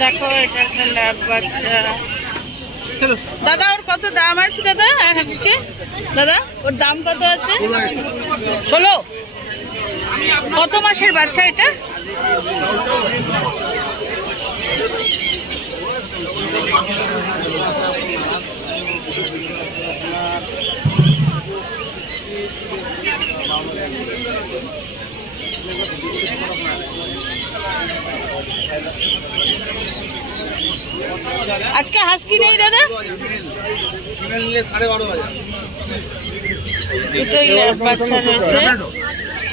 দেখো এটা একটা ল্যাব বাচ্চা। দাদা ওর কত দাম আছে দাদা আজকে? দাদা ওর দাম কত আছে? 16। কত মাসের বাচ্চা এটা? আজকে হাস্কি নেই দাদা? দুটোই বাচ্চা রয়েছে,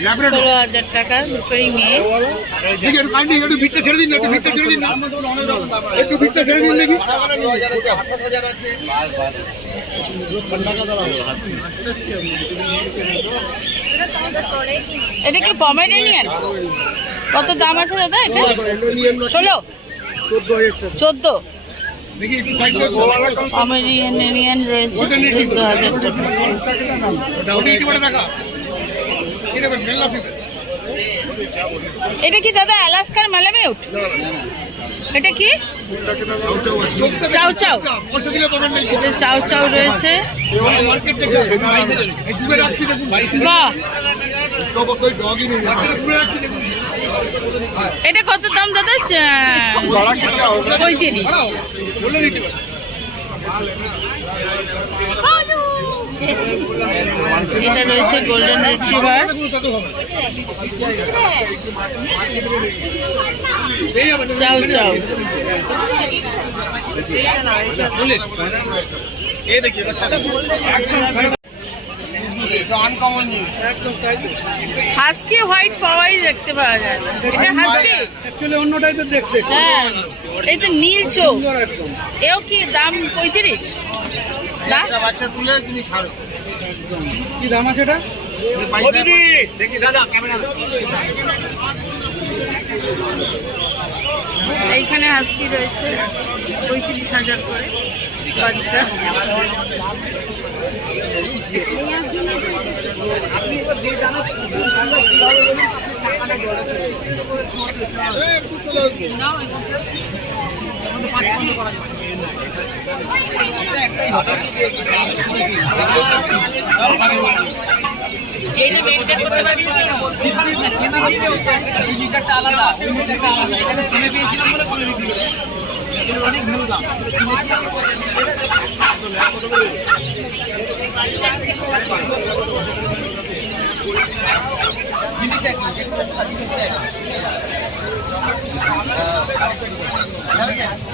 16,000 টাকা দুটোই মেয়ে। এটা কি পমেরেনিয়ান? কত দাম আছে দাদা এটা? 16, 14। পমেরেনিয়ান রয়েছে 14,000 টাকা। এটা কি দাদা অ্যালাস্কার ম্যালামিউট? এটা কি চাউ চাউ? চাউ চাউ রয়েছে। বাহ, এটা কত দাম দাদা? 35। এটা রয়েছে গোল্ডেন রিট্রিভার। চাউ চাউ। হাস্কি হোয়াইট পাওয়াই দেখতে পাওয়া যায় না। এটা হাস্কি অ্যাকচুয়ালি অন্য টাইপের দেখতে। হ্যাঁ, এই তো নীল চোখ। এও কি দাম 35? বাচ্চা তুলে তুমি ছাড়ো। কি দাম আছে এটা? দেখি দাদা ক্যামেরা। এইখানে হাস্কি রয়েছে 35,000 করে বাচ্চা।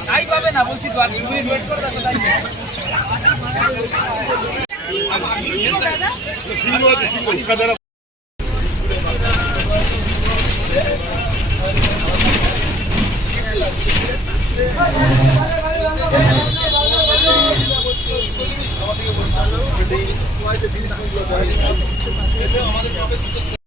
তাই পাবে না বলছি তো, আর তুমি ওয়েট করো তাই দাদা।